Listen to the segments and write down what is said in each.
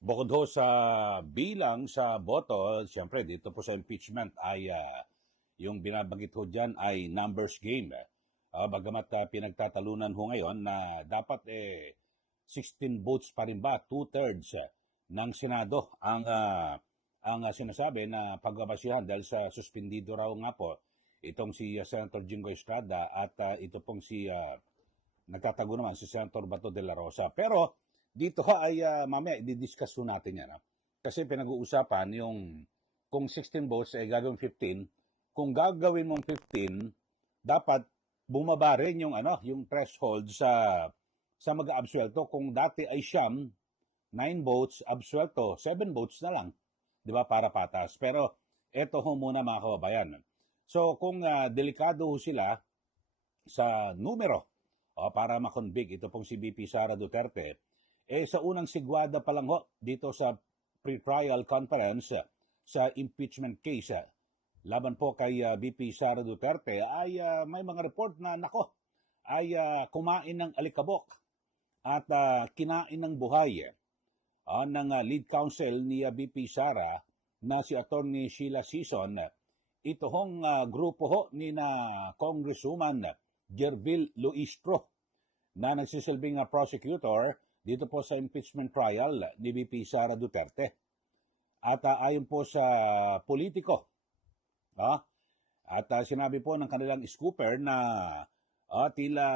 Bukod ho sa bilang sa boto, siyempre dito po sa impeachment ay yung binabanggit ho dyan ay numbers game. Bagamat pinagtatalunan ho ngayon na dapat 16 votes pa rin ba, two-thirds ng Senado ang sinasabi na pagbabasihan dahil sa suspendido raw nga po itong si Senator Jingo Estrada at ito pong si nagtatago naman si Senator Bato de la Rosa. Pero dito ay mamaya i-discuss natin yan. Kasi pinag-uusapan yung kung 16 votes ay gagawin 15, kung gagawin mong 15, dapat bumaba rin yung yung threshold sa mag-absuelto. Kung dati ay siyam, 9 votes, absuelto, 7 votes na lang, 'di ba, para patas. Pero eto ho muna mga kababayan. So kung delikado ho sila sa numero para makonvict ito pong si VP Sara Duterte, sa unang sigwada pa lang ho dito sa pre-trial conference sa impeachment case laban po kay VP Sara Duterte ay may mga report na nako ay kumain ng alikabok at kinain ng buhay ng lead counsel ni VP Sara na si Attorney Sheila Sison. Ito hong grupo ho ni na Congresswoman Jervil Luistro na nagsisilbing prosecutor dito po sa impeachment trial ni VP Sara Duterte. At ayon po sa politiko, at sinabi po ng kanilang scooper na tila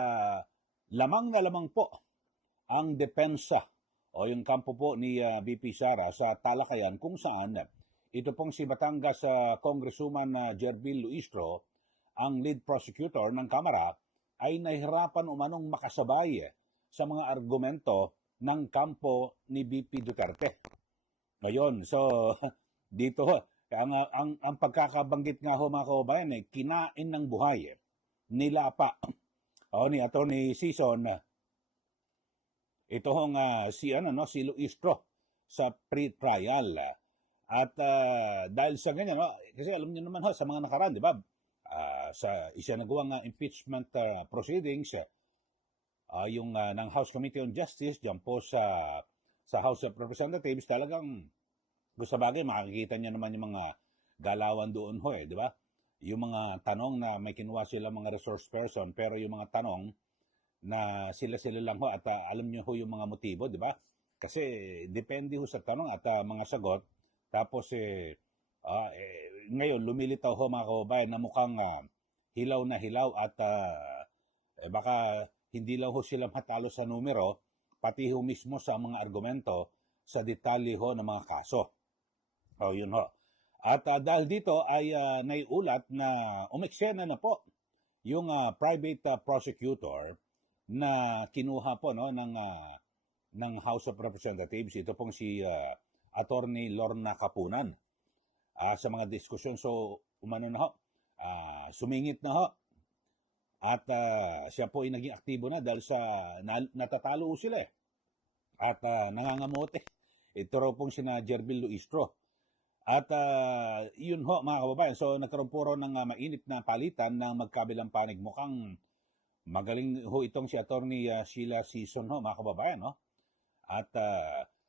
lamang na lamang po ang depensa o yung kampo po ni VP Sara sa talakayan kung saan ito pong si Batangas Congresswoman Jervil Luistro, ang lead prosecutor ng Kamara, ay nahirapan umanong makasabay sa mga argumento ng kampo ni VP Duterte. Ngayon, so dito ang pagkakabanggit nga ho mga kababayan kinain ng buhay, nilapa ni Attorney Sison ito hong si Luistro sa pre-trial. At dahil sa ganyan, kasi alam niyo naman sa mga nakaraan, di ba? Sa isinagawang impeachment proceedings, yung ng House Committee on Justice, dyan po sa House of Representatives, talagang gusto bagay, makikita niyo naman yung mga galawan doon ho di ba? Yung mga tanong na may kinuha sila mga resource person, pero yung mga tanong na sila-sila lang ho at alam niyo ho yung mga motibo, di ba? Kasi depende ho sa tanong at mga sagot. Tapos ngayon lumilitaw ho mga kababayan na mukhang hilaw na hilaw at baka hindi lang ho sila matalo sa numero, pati ho mismo sa mga argumento, sa detalye ho ng mga kaso. Yun ho. At dahil dito ay naiulat na umeksena na po yung private prosecutor na kinuha po ng House of Representatives. Ito pong si Attorney Lorna Kapunan sa mga diskusyon. So umano na ho, sumingit na ho. At siya po ay naging aktibo na dahil sa natatalo sila at nangangamote. Ito raw pong sina Jervil Luistro. At yun ho mga kababayan, so nagkaroon po rin ng mainit na palitan ng magkabilang panig. Mukhang magaling ho itong si Attorney Sheila Sison ho mga kababayan. At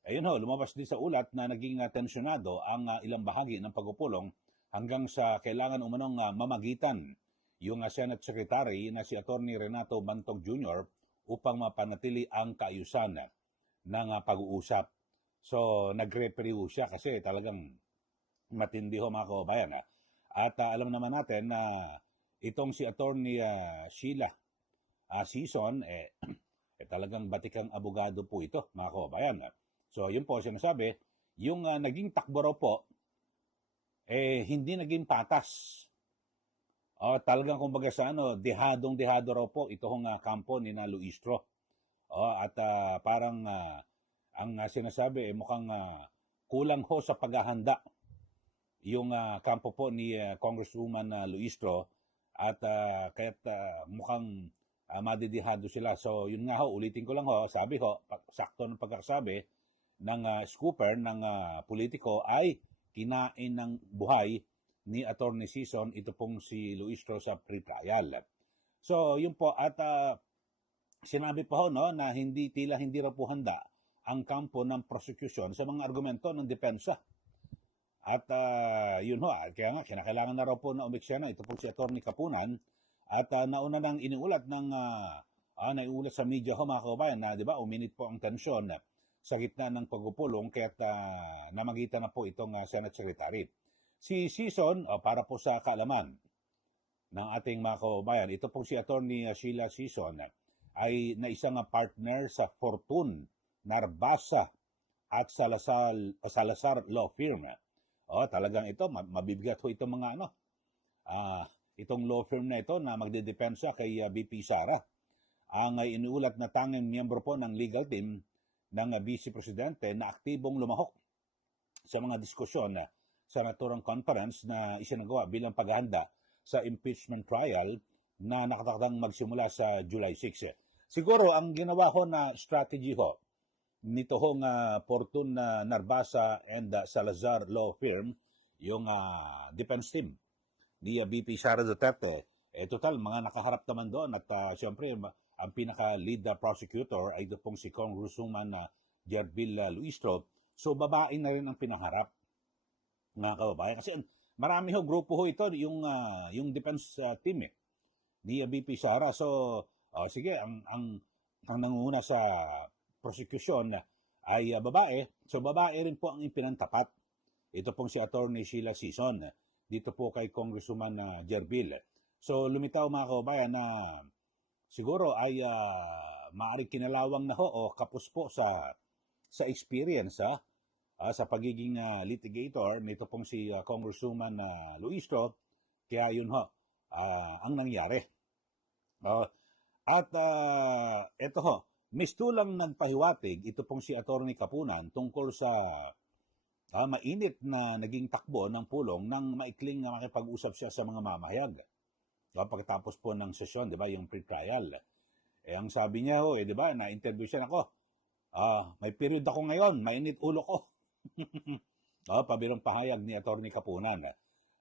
ayun ho, lumabas din sa ulat na naging tensyonado ang ilang bahagi ng pagpupulong hanggang sa kailangan umanong mamagitan yung Senate Secretary na si Attorney Renato Bantog Jr. upang mapanatili ang kaayusan ng pag-uusap. So nag-referee siya kasi talagang matindi ho mga kababayan. At alam naman natin na itong si Attorney Sheila Sison, talagang batikang abogado po ito mga kababayan. So yun po sinasabi, yung naging takbo raw po, hindi naging patas. Talagang kumbaga sa dehadong-dehado raw po ito hong kampo ni na Luistro. At parang ang sinasabi mukhang kulang ho sa paghahanda yung kampo po ni Congresswoman Luistro at kaya't mukhang madidihado sila. So yun nga ho, ulitin ko lang ho, sabi ho, sakto ng pagkakasabi ng scooper ng politiko ay kinain ng buhay ni Attorney Sison ito pong si Luistro sa pre-trial. So yun po, at sinabi pa ho na tila hindi raw po handa ang kampo ng prosecution sa mga argumento ng depensa. At yun ho, kaya nga kinakailangan na raw po na umiksena ito po si Atty. Kapunan at nauna nang iniulat naiulat sa media ho mga kababayan na 'di ba uminit po ang tensyon sa gitna ng pagpupulong kaya't namagitan na po itong Senate Secretary. Si Sison, para po sa kaalaman ng ating mga kababayan, ito po si Atty. Sheila Sison ay na isang partner sa Fortune, Narbasa at Salazar Law Firm. Talagang ito, mabibigat ho itong mga itong law firm na ito na magdedepensa kay BP Sara. Ang inuulat na tanging miyembro po ng legal team ng Vice Presidente na aktibong lumahok sa mga diskusyon sa naturang conference na isinagawa bilang paghahanda sa impeachment trial na nakatakdang magsimula sa July 6. Siguro ang ginawa ho na strategy ho nito hong Fortune Narbasa and Salazar Law Firm, yung defense team ni BP Sara Duterte. Total, mga nakaharap naman doon at siyempre ang pinaka-lead prosecutor ay ito pong si Congresswoman Jerbil Luistro. So babae na rin ang pinaharap, mga kababayan. Kasi marami ho, grupo ho ito, yung defense team ni BP Sara. So sige, ang nangunguna sa prosecution ay babae. So babae rin po ang ipinantapat. Ito pong si Atty. Sheila Sison dito po kay Congresswoman Jerbil. So lumitaw mga kababayan na siguro ay maaaring kinalawang na ho o kapos po sa experience sa pagiging litigator nito pong si Congresswoman Luistro. Kaya yun ho ang nangyari. At ito ho, mistulang nagpahiwatig ito pong si Atty. Kapunan tungkol sa mainit na naging takbo ng pulong nang maikling makipag-usap siya sa mga mamahayag. Pagkatapos po ng sesyon, di ba, yung pre-trial. Ang sabi niya ho, di ba, na-interview siya ako. May period ako ngayon, mainit ulo ko. Pabirong pahayag ni Atty. Kapunan.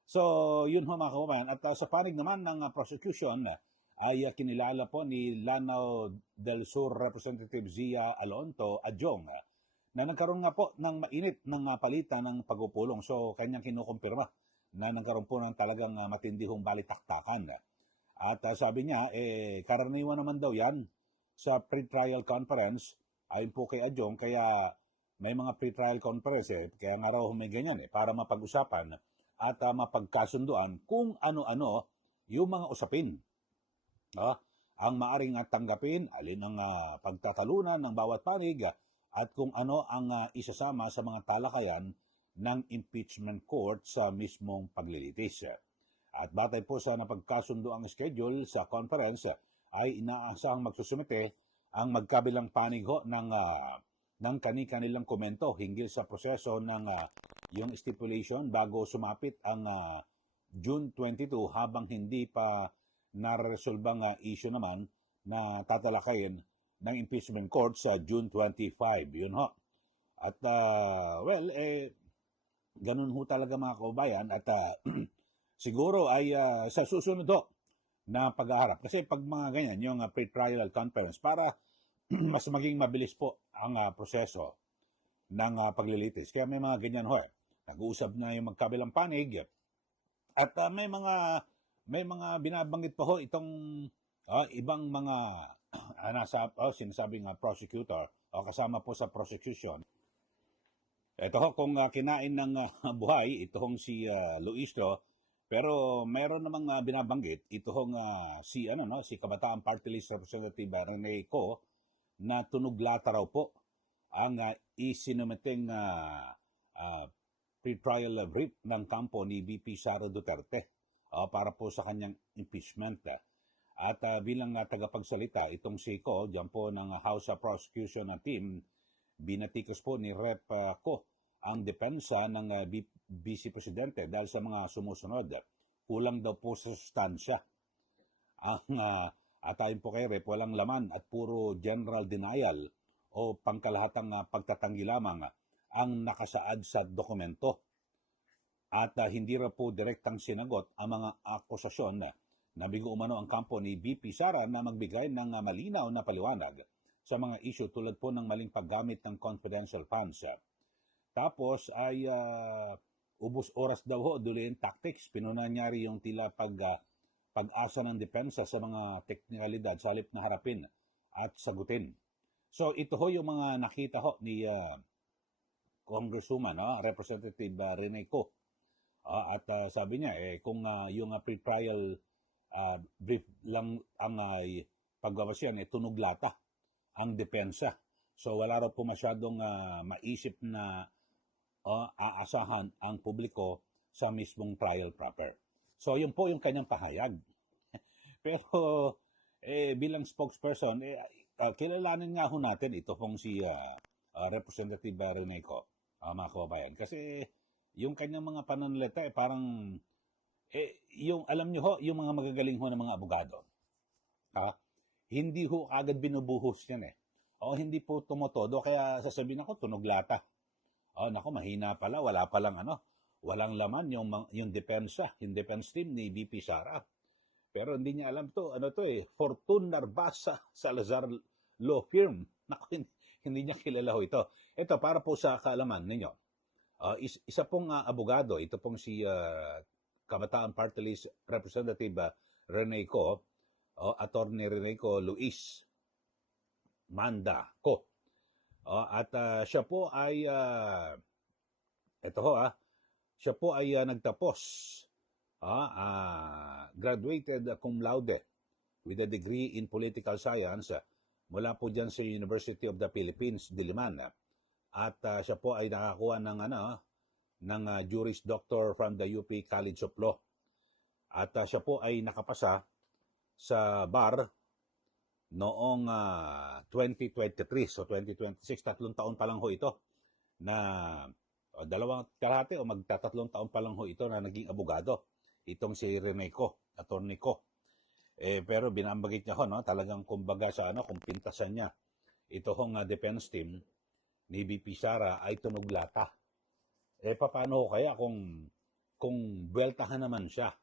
So, yun ho mga kababayan. At sa panig naman ng prosecution, ay kinilala po ni Lanao del Sur Representative Zia Alonto Adjong na nagkaroon nga po ng mainit ng palitan ng pagpupulong. So, kanyang kinukumpirma na nagkaroon po ng talagang matindihong balitaktakan. At sabi niya, karaniwan naman daw yan sa pre-trial conference, ayon po kay Adjong, kaya may mga pre-trial conference, kaya nga raw may ganyan para mapag-usapan at mapagkasunduan kung ano-ano yung mga usapin. Ang maaring tanggapin, alin ang pagtatalunan ng bawat panig at kung ano ang isasama sa mga talakayan ng impeachment court sa mismong paglilitis. At batay po sa napagkasundo ang schedule sa conference, ay inaasahang magsusumite ang magkabilang panig ho ng kani-kanilang komento hinggil sa proseso ng yung stipulation bago sumapit ang June 22 habang hindi pa naresolbang issue naman na tatalakayin ng impeachment court sa June 25. Yun ho. At ganun ho talaga mga kababayan at siguro ay sa susunod ho na pag-aharap. Kasi pag mga ganyan, yung pre-trial conference, para mas maging mabilis po ang proseso ng paglilitis. Kaya may mga ganyan ho. Nag-uusap na yung magkabilang panig at may mga binabanggit pa ho itong ibang mga sinasabing prosecutor o kasama po sa prosecution. Ito ho, kung kinain ng buhay, ito hong si Luistro, pero mayroon namang binabanggit, ito hong si Kabataan Party List Representative Rene Co, na tunog lata raw po ang isinumiting pre-trial brief ng kampo ni VP Sara Duterte para po sa kanyang impeachment. At bilang tagapagsalita, itong si Co, dyan po ng House Prosecution Team, binatikos po ni Rep. Co ang depensa ng Vice Presidente dahil sa mga sumusunod. Kulang daw po sa sustansya. At ayon po kay Rep, walang laman at puro general denial o pangkalahatang pagtatanggi lamang ang nakasaad sa dokumento. At hindi ra po direktang sinagot ang mga akusasyon na bigo umano ang kampo ni BP Sara na magbigay ng malinaw na paliwanag sa mga issue tulad po ng maling paggamit ng confidential funds. Tapos ay ubos oras daw ho, duliin tactics. Pinunanyari yung tila pag-asa ng depensa sa mga teknikalidad sa halip na harapin at sagutin. So ito ho yung mga nakita ho ni Congresswoman, Representative Rene Co. At sabi niya, kung yung pre-trial brief lang ang pagbabasyan, tunog lata ang depensa. So wala raw po masyadong maisip na aasahan ang publiko sa mismong trial proper. So yun po yung kanyang pahayag. Pero bilang spokesperson, kilalanin nga ho natin ito pong si Representative Rene Co, mga kababayan. Kasi yung kanyang mga pananalita parang yung alam niyo ho, yung mga magagaling ho ng mga abogado. Hindi ho agad binubuhos yan hindi po tumotodo, kaya sasabihin ako tunog lata. Nako, mahina pala, wala palang walang laman yung depensa, yung defense team ni VP Sara. Pero hindi niya alam to, Fortune Narbasa Salazar Law Firm. Nako, hindi niya kilala ho ito. Ito, para po sa kaalaman ninyo. Isa pong abogado, ito pong si Kabataan Party List Representative Rene Co, Attorney Rene Co Luis Manda Co. At siya po ay siya po ay nagtapos, graduated cum laude with a degree in political science mula po dyan sa University of the Philippines, Diliman. At siya po ay nakakuha ng Juris Doctor from the UP College of Law. At siya po ay nakapasa sa bar noong 2023. So 2026, 3 taon pa lang ho ito na 2 kalahati o magta-3 taon pa lang ho ito na naging abogado. Itong si Rene Co, Attorney Co. Pero binambagit niya ho, talagang kumbaga sa kung pintasan niya ito hong defense team ni VP Sara ay tunog lata. Paano ho kaya kung buweltahan naman siya?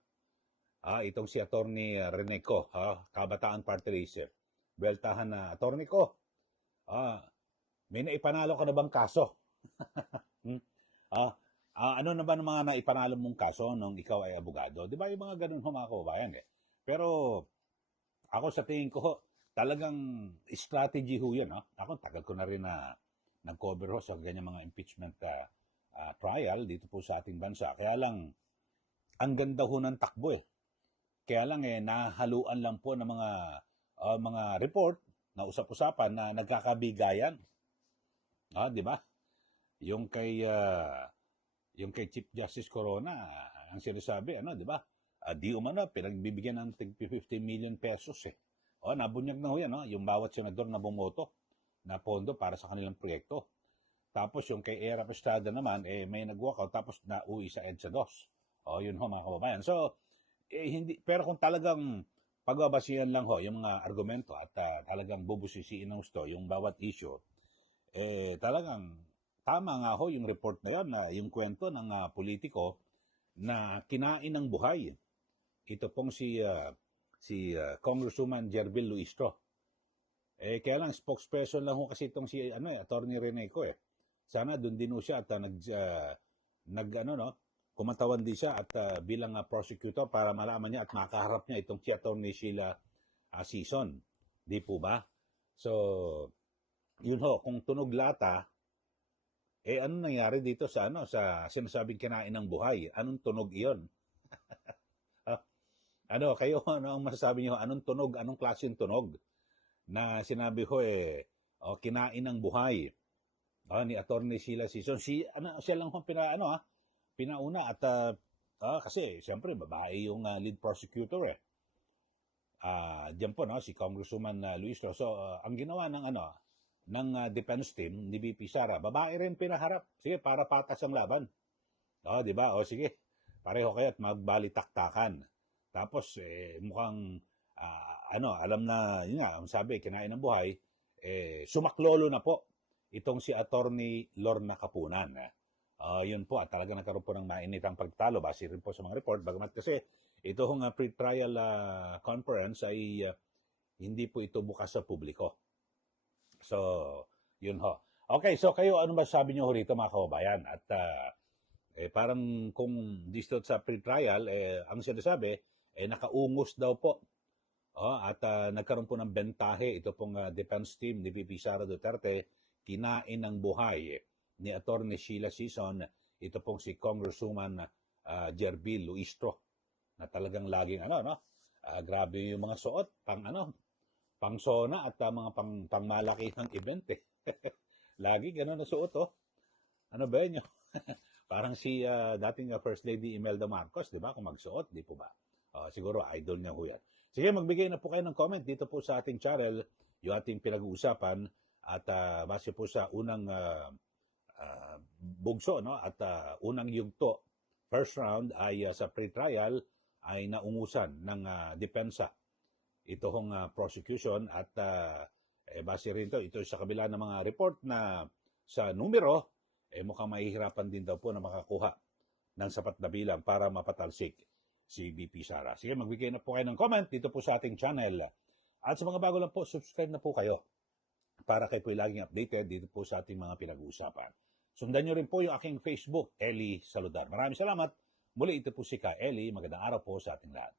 Itong si Attorney Rene Co, Kabataan Party List. Buweltahan na, Attorney Co, may naipanalo ka na bang kaso? Ano na ba ng mga naipanalo mong kaso nung ikaw ay abogado? Di ba yung mga ganun ho, mga kababayan Pero ako sa tingin ko, talagang strategy ho yun. Ako, tagal ko na rin na nag-cover ho sa ganyan mga impeachment trial dito po sa ating bansa. Kaya lang, ang ganda ho ng takbo Kaya lang nahaluan lang po ng mga report na usap-usapan na nagkakabigayan. Di ba? Yung kay Chief Justice Corona, ang sinasabi, di ba? Di umano, pinagbibigyan ng 50 million pesos nabunyag na ho yan, yung bawat senador na bumoto na pondo para sa kanilang proyekto. Tapos yung kay Era Estrada naman, may nag-walkout tapos nauwi sa EDSA 2. Yun ho, mga kababayan. So, hindi, pero kung talagang pagbabasihan lang ho yung mga argumento at talagang bubusisiin ng gusto yung bawat issue, talagang tama nga ho yung report na yan, yung kwento ng politiko na kinain ng buhay. Ito pong si Congresswoman Jerbil Luistro. Kaya lang spokesperson lang ho kasi itong si Attorney Rene Co. Sana doon din ho siya at kumatawan din siya at bilang prosecutor para malaman niya at makaharap niya itong si Attorney Sheila Sison. Di po ba? So, yun ho, kung tunog lata, ano nangyari dito sa sinasabing kinain ng buhay? Anong tunog iyon? Kayo, ano ang masasabi niyo? Anong tunog? Anong klaseng tunog? Na sinabi ko kinain ng buhay ni Attorney Sheila Sison. Siya lang ho pinauna at kasi siyempre babae yung lead prosecutor diyan po si Congresswoman Luistro. So ang ginawa ng defense team ni VP Sara, babae rin pinaharap. Sige, para patas ang laban. Di ba? Sige, pareho kayo at magbalitaktakan. Tapos mukhang alam na, yun nga, ang sabi, kinain ng buhay, sumaklolo na po itong si Attorney Lorna Kapunan. Yun po, at talaga nagkaroon po ng mainitang pagtalo, base rin po sa mga report, bagamat kasi ito hong pre-trial conference ay hindi po ito bukas sa publiko. So, yun ho. Okay, so kayo, ano ba sabi niyo ho rito mga kababayan? At parang kung dito sa pre-trial, ang sinasabi, nakaungos daw po. At nagkaroon po ng bentahe ito pong defense team ni VP Sara Duterte, kinain ng buhay ni Atty. Sheila Sison, ito pong si Congresswoman Jerbil Luistro, na talagang laging grabe yung mga suot, pang sona at mga pangmalaki ng event eh. Lagi ganun ang suot Ano ba yun? Parang si dating First Lady Imelda Marcos, di ba? Kung magsuot, di po ba? Siguro idol niya ho yan. Sige, magbigay na po kayo ng comment dito po sa ating channel, yung ating pinag-uusapan, at base po sa unang bugso, no? At unang yugto, first round ay sa pre-trial ay naungusan ng depensa. Ito hong prosecution at base rin ito sa kabila ng mga report na sa numero, mukhang mahihirapan din daw po na makakuha ng sapat na bilang para mapatalsik si VP Sara. Sige, magbigay na po kayo ng comment dito po sa ating channel. At sa mga bago lang po, subscribe na po kayo para kayo po laging updated dito po sa ating mga pinag-uusapan. Sundan nyo rin po yung aking Facebook, Eli Saludar. Maraming salamat. Muli ito po si Ka Eli. Magandang araw po sa ating lahat.